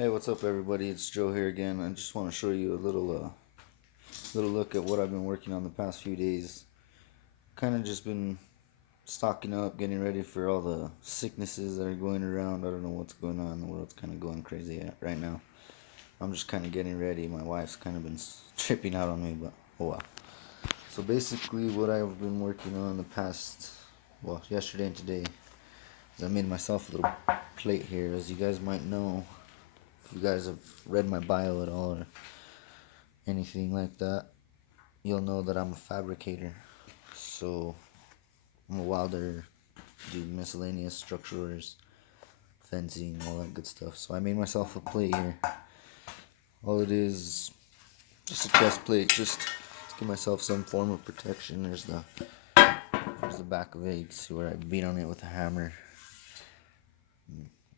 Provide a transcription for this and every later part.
Hey, what's up, everybody? It's Joe here again. I just want to show you a little look at what I've been working on the past few days. Kind of just been stocking up, getting ready for all the sicknesses that are going around. I don't know what's going on. The world's kind of going crazy right now. I'm just kind of getting ready. My wife's kind of been tripping out on me, but oh well. So basically, what I've been working on the past, well, yesterday and today, is I made myself a little plate here. As you guys might know, if you guys have read my bio at all or anything like that, you'll know that I'm a fabricator. So I'm a welder, do miscellaneous structures, fencing, all that good stuff. So I made myself a plate here. All it is just a chest plate, just to give myself some form of protection. There's the back of it. You can see where I beat on it with a hammer.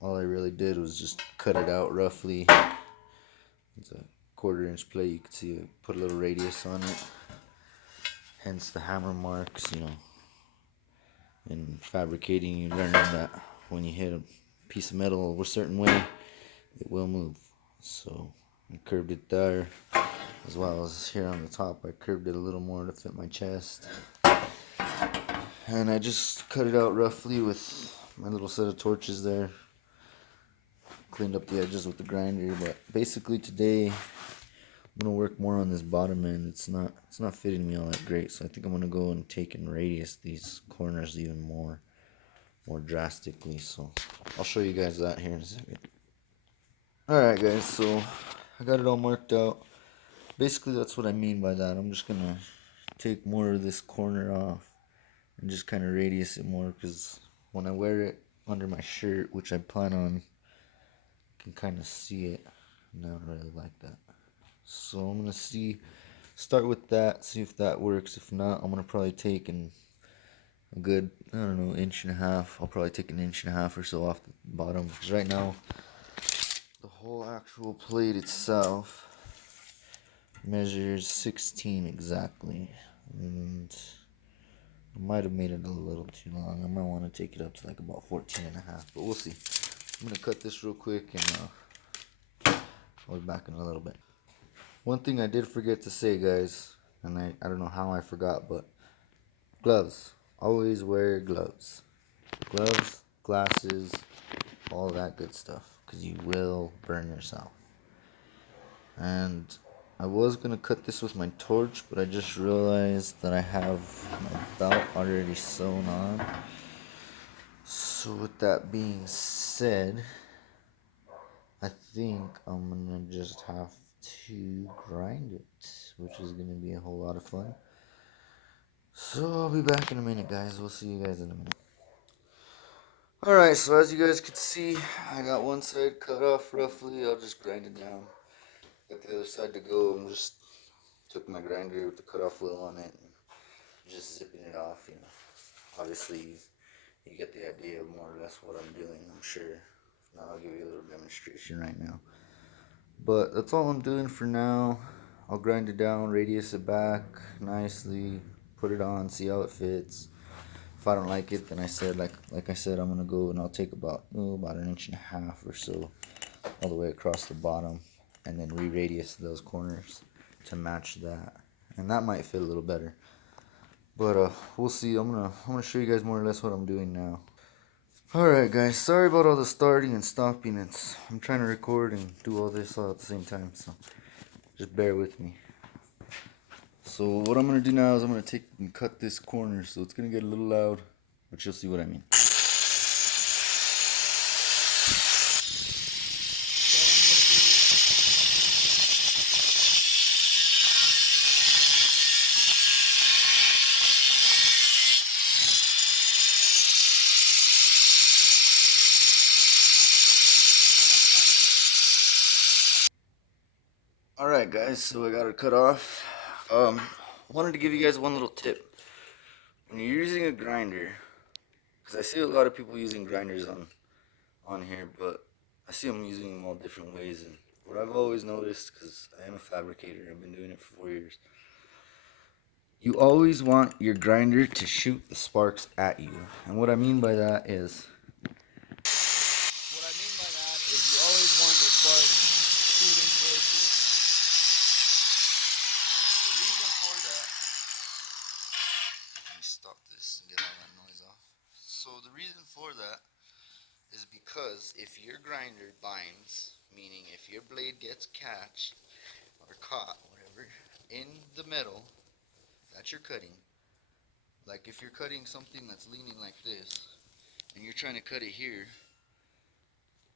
All I really did was just cut it out roughly. It's a 1/4-inch plate. You can see I put a little radius on it. Hence the hammer marks, In fabricating, you learn that when you hit a piece of metal a certain way, it will move. So I curved it there, as well as here on the top. I curved it a little more to fit my chest. And I just cut it out roughly with my little set of torches there. Cleaned up the edges with the grinder, but basically today I'm gonna work more on this bottom end. It's not fitting me all that great, so I think I'm gonna go and take and radius these corners even more drastically. So I'll show you guys that here in a second. Alright guys, so I got it all marked out. Basically that's what I mean by that. I'm just gonna take more of this corner off and just kind of radius it more, because when I wear it under my shirt, which I plan on, you can kind of see it, and I don't really like that. So I'm gonna start with that, see if that works. If not, I'm gonna probably take a good, I don't know, 1.5 inches. I'll probably take 1.5 inches or so off the bottom, because right now the whole actual plate itself measures 16 exactly, and I might have made it a little too long. I might want to take it up to like about 14.5, but we'll see. I'm gonna cut this real quick, and I'll be back in a little bit. One thing I did forget to say, guys, and I don't know how I forgot, but gloves. Always wear gloves. Gloves, glasses, all that good stuff, because you will burn yourself. And I was going to cut this with my torch, but I just realized that I have my belt already sewn on. So with that being said, I think I'm going to just have to grind it, which is going to be a whole lot of fun. So I'll be back in a minute, guys. We'll see you guys in a minute. Alright, so as you guys can see, I got one side cut off roughly. I'll just grind it down. Got the other side to go. I'm just took my grinder with the cutoff wheel on it and just zipping it off. Obviously you get the idea of more or less what I'm doing, I'm sure. If not, I'll give you a little demonstration right now. But that's all I'm doing for now. I'll grind it down, radius it back nicely, put it on, see how it fits. If I don't like it, then like I said, I'm gonna go and I'll take about 1.5 inches or so all the way across the bottom, and then re-radius those corners to match that, and that might fit a little better. But we'll see. I'm gonna show you guys more or less what I'm doing now. Alright guys, sorry about all the starting and stopping. I'm trying to record and do all this all at the same time, so just bear with me. So what I'm gonna do now is I'm gonna take and cut this corner, so it's gonna get a little loud, but you'll see what I mean. Alright guys, so I got it cut off. I wanted to give you guys one little tip. When you're using a grinder, because I see a lot of people using grinders on here, but I see them using them all different ways. And what I've always noticed, because I am a fabricator, I've been doing it for 4 years, you always want your grinder to shoot the sparks at you. And what I mean by that is you always want your sparks shooting towards you. The reason for that, let me stop this and get all that noise off. So the reason for that is because if your grinder binds, meaning if your blade gets catched or caught, whatever, in the metal that you're cutting, like if you're cutting something that's leaning like this and you're trying to cut it here,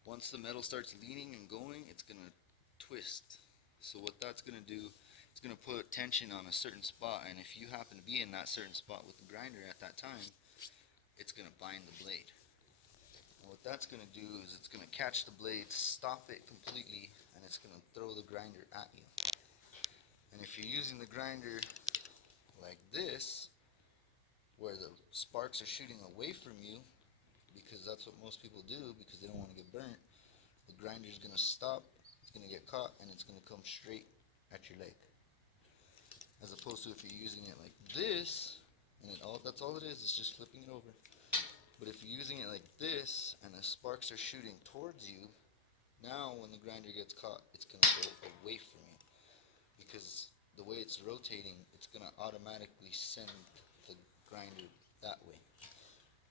once the metal starts leaning and going, it's going to twist. So what that's going to do, it's going to put tension on a certain spot, and if you happen to be in that certain spot with the grinder at that time, it's going to bind the blade. And what that's going to do is it's going to catch the blade, stop it completely, and it's going to throw the grinder at you. And if you're using the grinder like this, where the sparks are shooting away from you, because that's what most people do because they don't want to get burnt, the grinder is going to stop, it's going to get caught, and it's going to come straight at your leg. As opposed to if you're using it like this, and that's all it is, it's just flipping it over. But if you're using it like this, and the sparks are shooting towards you, now when the grinder gets caught, it's going to go away from you. Because the way it's rotating, it's going to automatically send the grinder that way.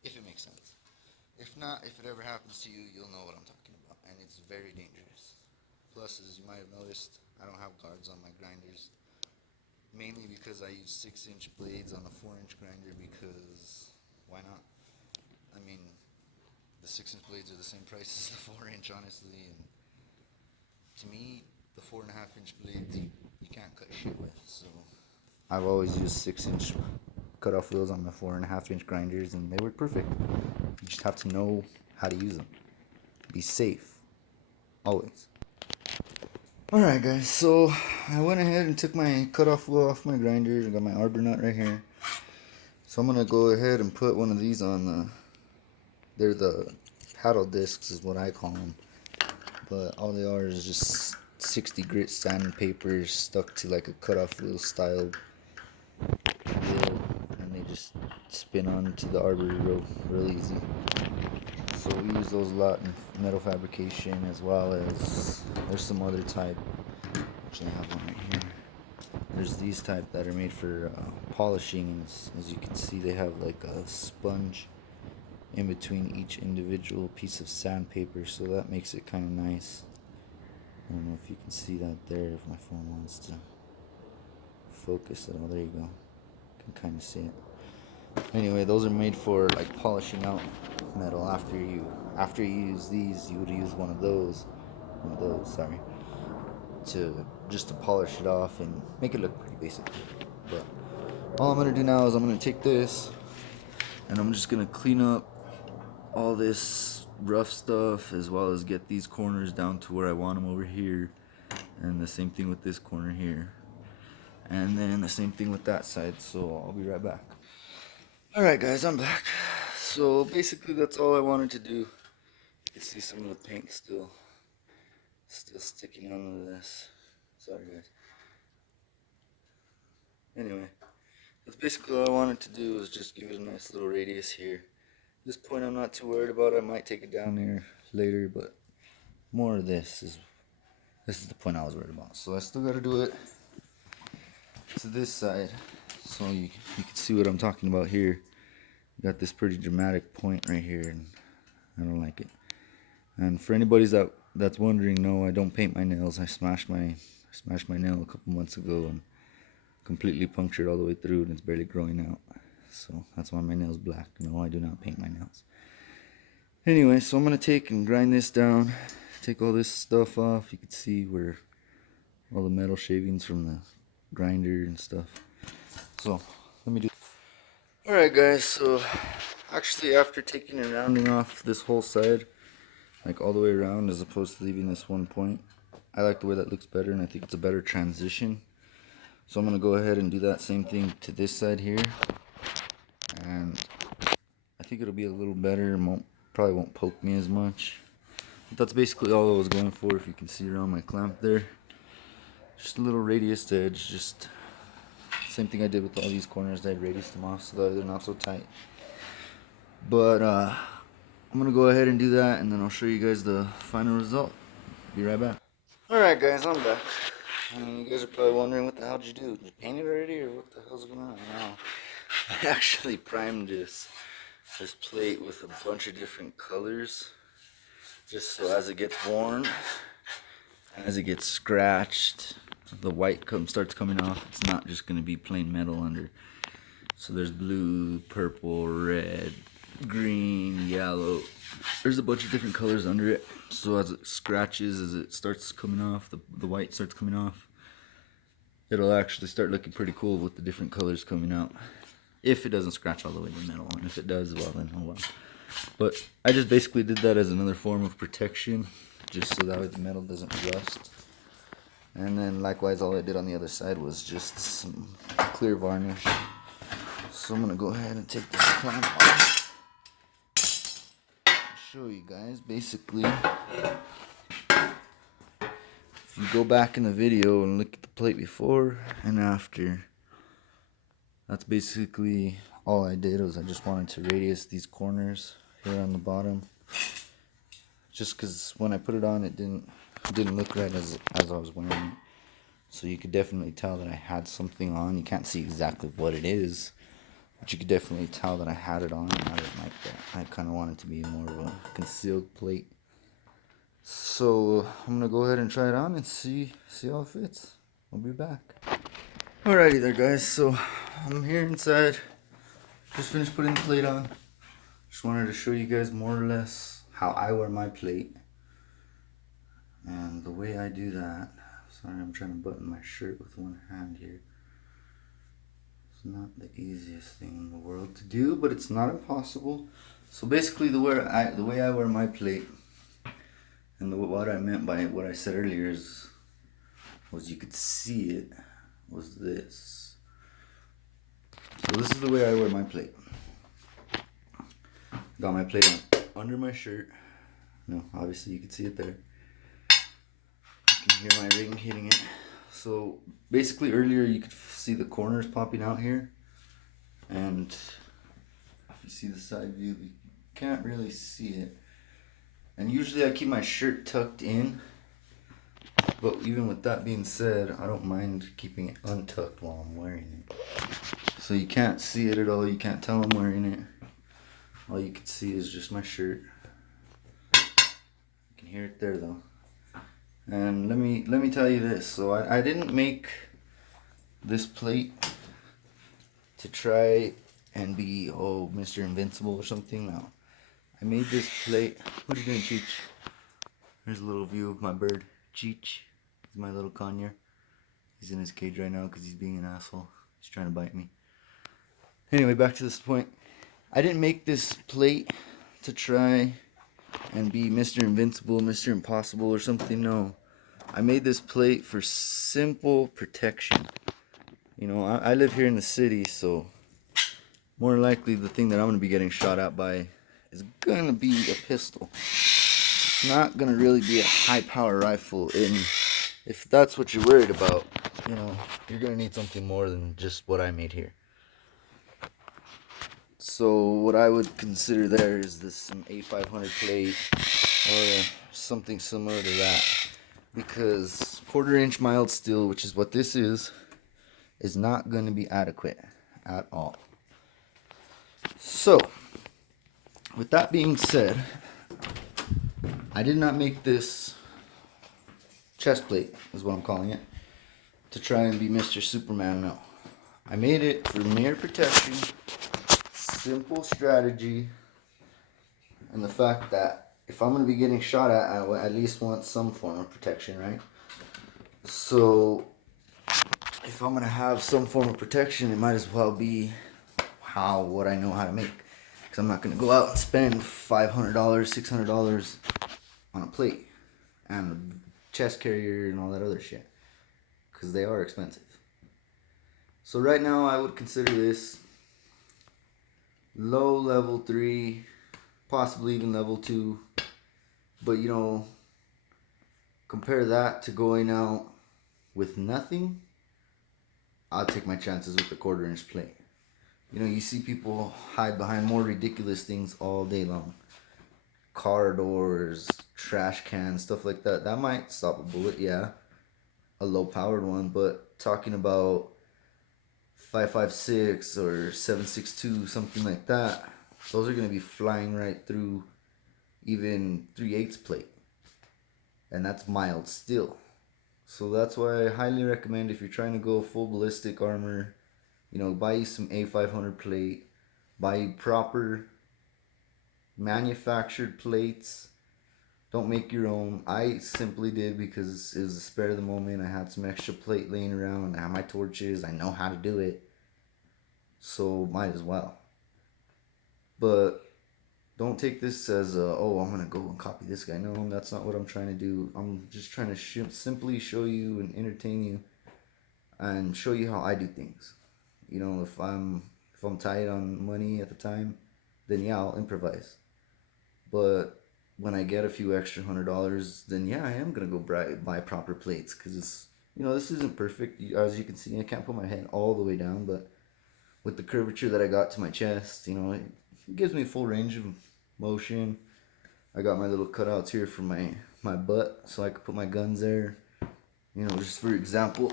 If it makes sense. If not, if it ever happens to you, you'll know what I'm talking about. And it's very dangerous. Plus, as you might have noticed, I don't have guards on my grinders. Mainly because I use 6-inch blades on a 4-inch grinder because why not? I mean, the 6-inch blades are the same price as the 4-inch, honestly. And to me, the 4.5-inch blades, you can't cut shit with. So I've always used 6-inch cutoff wheels on my 4.5-inch grinders, and they work perfect. You just have to know how to use them. Be safe, always. Alright guys, so I went ahead and took my cutoff wheel off my grinder. I got my arbor nut right here. So I'm going to go ahead and put one of these on they're the paddle discs is what I call them. But all they are is just 60 grit sandpaper stuck to like a cutoff wheel style wheel, and they just spin onto the arbor real easy. So we use those a lot in metal fabrication, as well as there's some other type, which I have one right here. There's these type that are made for polishing, and as you can see, they have like a sponge in between each individual piece of sandpaper, so that makes it kind of nice. I don't know if you can see that there, if my phone wants to focus it. Oh, there you go. You can kind of see it. Anyway, those are made for like polishing out metal. After you use these, you would use one of those, sorry, to polish it off and make it look pretty, basically. But all I'm gonna do now is I'm gonna take this and I'm just gonna clean up all this rough stuff, as well as get these corners down to where I want them over here, and the same thing with this corner here, and then the same thing with that side. So I'll be right back. Alright guys, I'm back. So basically that's all I wanted to do. You can see some of the paint still sticking onto this. Sorry guys. Anyway, that's basically all I wanted to do, was just give it a nice little radius here. At this point I'm not too worried about it. I might take it down there later, but more of this is the point I was worried about. So I still got to do it to this side, so you can see what I'm talking about here. Got this pretty dramatic point right here, and I don't like it. And for anybody that's wondering, no, I don't paint my nails. I smashed my nail a couple months ago and completely punctured all the way through, and it's barely growing out. So that's why my nail's black. No, I do not paint my nails. Anyway, so I'm gonna take and grind this down, take all this stuff off. You can see where all the metal shavings from the grinder and stuff. So let me do. Alright guys, so actually after taking and rounding off this whole side, like all the way around, as opposed to leaving this one point, I like the way that looks better, and I think it's a better transition. So I'm going to go ahead and do that same thing to this side here, and I think it'll be a little better, and probably won't poke me as much. But that's basically all I was going for. If you can see around my clamp there, just a little radius edge, just same thing I did with all these corners. I radiused them off so that they're not so tight. But I'm gonna go ahead and do that, and then I'll show you guys the final result. Be right back. Alright guys, I'm back. You guys are probably wondering what the hell did you do? Did you paint it already or what the hell's going on? No. I actually primed this plate with a bunch of different colors. Just so as it gets worn, as it gets scratched, the white starts coming off. It's not just going to be plain metal under. So there's blue, purple, red, green, yellow. There's a bunch of different colors under it. So as it scratches, as it starts coming off, the white starts coming off, it'll actually start looking pretty cool with the different colors coming out. If it doesn't scratch all the way to metal, and if it does, well then, oh well. But I just basically did that as another form of protection, just so that way the metal doesn't rust. And then likewise, all I did on the other side was just some clear varnish. So I'm gonna go ahead and take this clamp off. Show you guys basically. If you go back in the video and look at the plate before and after, that's basically all I did. Was I just wanted to radius these corners here on the bottom, just because when I put it on, it didn't look right as I was wearing it. So you could definitely tell that I had something on. You can't see exactly what it is, but you could definitely tell that I had it on, and I didn't like that. I kind of wanted to be more of a concealed plate. So I'm gonna go ahead and try it on and see how it fits. I'll be back. Alrighty there guys, so I'm here inside. Just finished putting the plate on. Just wanted to show you guys more or less how I wear my plate. And the way I do that, sorry I'm trying to button my shirt with one hand here. It's not the easiest thing in the world to do, but it's not impossible. So basically the way I wear my plate, and what I meant by what I said earlier was you could see it, was this. So this is the way I wear my plate. Got my plate on under my shirt. No, obviously you can see it there. You can hear my ring hitting it. So basically earlier you could see the corners popping out here. And if you see the side view, you can't really see it. And usually I keep my shirt tucked in. But even with that being said, I don't mind keeping it untucked while I'm wearing it. So you can't see it at all. You can't tell I'm wearing it. All you can see is just my shirt. You can hear it there though. And let me tell you this. So I didn't make this plate to try and be Mr. Invincible or something. No. I made this plate. What are you doing, Cheech? Here's a little view of my bird. Cheech is my little conure. He's in his cage right now because he's being an asshole. He's trying to bite me. Anyway, back to this point. I didn't make this plate to try and be Mr. Invincible, Mr. Impossible or something. No. I made this plate for simple protection. You know, I live here in the city, so more likely the thing that I'm going to be getting shot at by is going to be a pistol. It's not going to really be a high-power rifle. And if that's what you're worried about, you know, you're going to need something more than just what I made here. So what I would consider there is some A500 plate or something similar to that, because 1/4 inch mild steel, which is what this is not going to be adequate at all. So with that being said, I did not make this chest plate, is what I'm calling it, to try and be Mr. Superman. No, I made it for mere protection. Simple strategy, and the fact that if I'm going to be getting shot at, I at least want some form of protection, right? So if I'm going to have some form of protection, it might as well be what I know how to make, because I'm not going to go out and spend $500, $600 on a plate and a chest carrier and all that other shit, because they are expensive. So right now I would consider this low level 3, possibly even level 2, but you know, compare that to going out with nothing. I'll take my chances with the 1/4 inch plate. You know, you see people hide behind more ridiculous things all day long. Car doors, trash can, stuff like that. That might stop a bullet, yeah, a low powered one. But talking about 5.56 or 7.62, something like that, those are gonna be flying right through even 3/8 plate, and that's mild still. So that's why I highly recommend, if you're trying to go full ballistic armor, buy you some A500 plate, buy you proper manufactured plates. Don't make your own. I simply did because it was the spare of the moment. I had some extra plate laying around. I have my torches. I know how to do it. So might as well. But don't take this as oh, I'm gonna go and copy this guy. No, that's not what I'm trying to do. I'm just trying to simply show you and entertain you, and show you how I do things. If I'm tight on money at the time, then yeah, I'll improvise. But when I get a few extra $100, then yeah, I am gonna go buy proper plates, because this isn't perfect. As you can see, I can't put my head all the way down, but with the curvature that I got to my chest, it gives me full range of motion. I got my little cutouts here for my butt, so I could put my guns there. Just for example,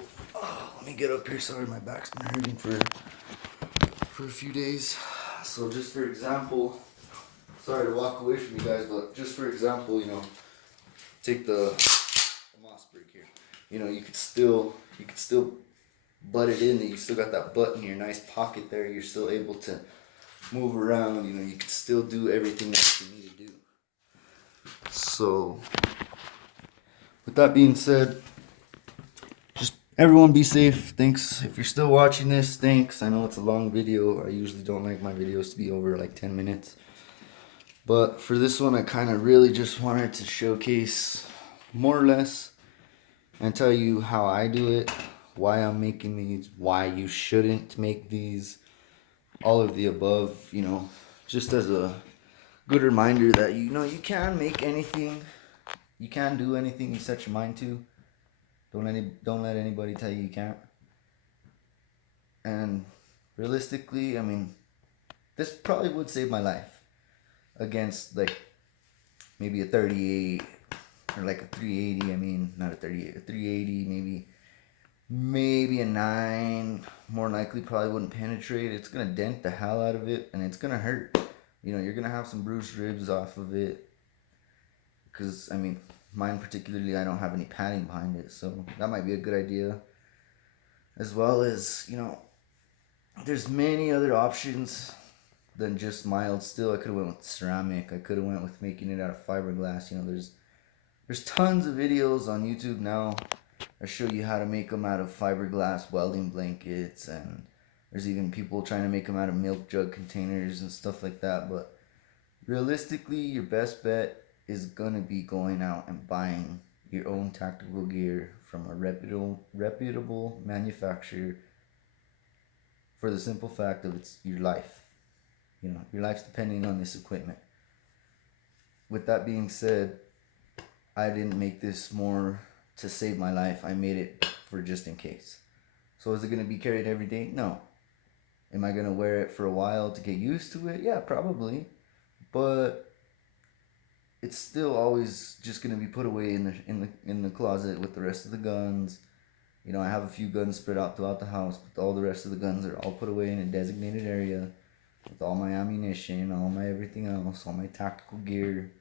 let me get up here. Sorry, my back's been hurting for a few days. So just for example, sorry to walk away from you guys, but just for example, take the moss break here. You could still butt it in. You still got that butt in your nice pocket there. You're still able to move around. You could still do everything that you need to do. So with that being said, just everyone be safe. Thanks. If you're still watching this, thanks. I know it's a long video. I usually don't like my videos to be over like 10 minutes. But for this one, I kind of really just wanted to showcase more or less and tell you how I do it, why I'm making these, why you shouldn't make these, all of the above, just as a good reminder that, you can make anything, you can do anything you set your mind to. Don't let anybody tell you can't. And realistically, this probably would save my life against like maybe a 38 or like a 380. Not a 38, a 380, maybe a 9. More likely probably wouldn't penetrate. It's gonna dent the hell out of it, and it's gonna hurt. You're gonna have some bruised ribs off of it, because mine particularly, I don't have any padding behind it, so that might be a good idea. As well as, there's many other options than just mild steel. I could have went with ceramic. I could have went with making it out of fiberglass. There's tons of videos on YouTube now that show you how to make them out of fiberglass welding blankets, and there's even people trying to make them out of milk jug containers and stuff like that. But realistically, your best bet is gonna be going out and buying your own tactical gear from a reputable manufacturer, for the simple fact of it's your life. Your life's depending on this equipment. With that being said, I didn't make this more to save my life. I made it for just in case. So is it going to be carried every day? No. Am I going to wear it for a while to get used to it? Yeah, probably. But it's still always just going to be put away in the closet with the rest of the guns. I have a few guns spread out throughout the house, but all the rest of the guns are all put away in a designated area with all my ammunition, all my everything else, all my tactical gear.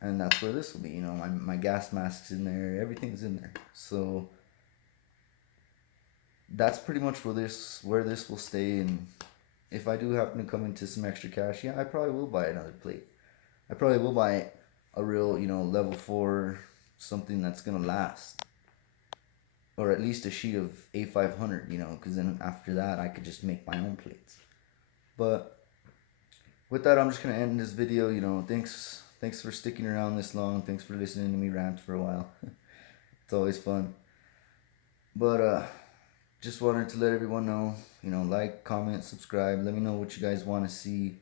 And that's where this will be. My gas mask's in there, everything's in there. So that's pretty much where this will stay. And if I do happen to come into some extra cash, yeah, I probably will buy another plate. I probably will buy a real, level 4, something that's gonna last, or at least a sheet of A500, because then after that I could just make my own plates. But with that, I'm just gonna end this video. Thanks for sticking around this long. Thanks for listening to me rant for a while. It's always fun. But just wanted to let everyone know, like, comment, subscribe. Let me know what you guys want to see.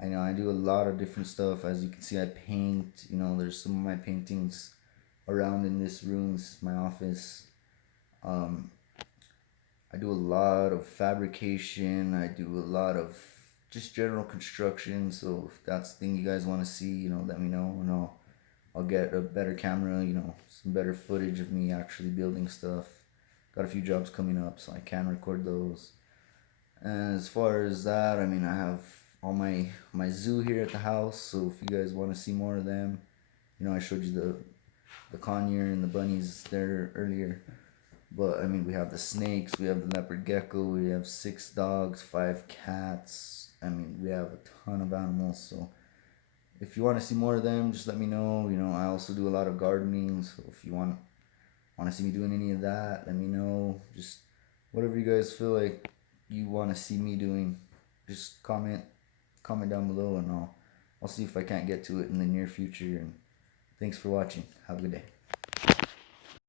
I know I do a lot of different stuff. As you can see, I paint. There's some of my paintings around in this room. This is my office. I do a lot of fabrication. I do a lot of just general construction. So if that's the thing you guys want to see, let me know, and I'll I'll get a better camera, you know, some better footage of me actually building stuff. Got a few jobs coming up, so I can record those. And as far as that, I mean, I have all my zoo here at the house, so if you guys want to see more of them, you know, I showed you the conure and the bunnies there earlier. But I mean, we have the snakes, we have the leopard gecko, we have 6 dogs, 5 cats. I mean, we have a ton of animals. So if you want to see more of them, just let me know. You know, I also do a lot of gardening, so if you want to see me doing any of that, let me know. Just whatever you guys feel like you want to see me doing, just comment down below, and I'll see if I can't get to it in the near future. And thanks for watching. Have a good day.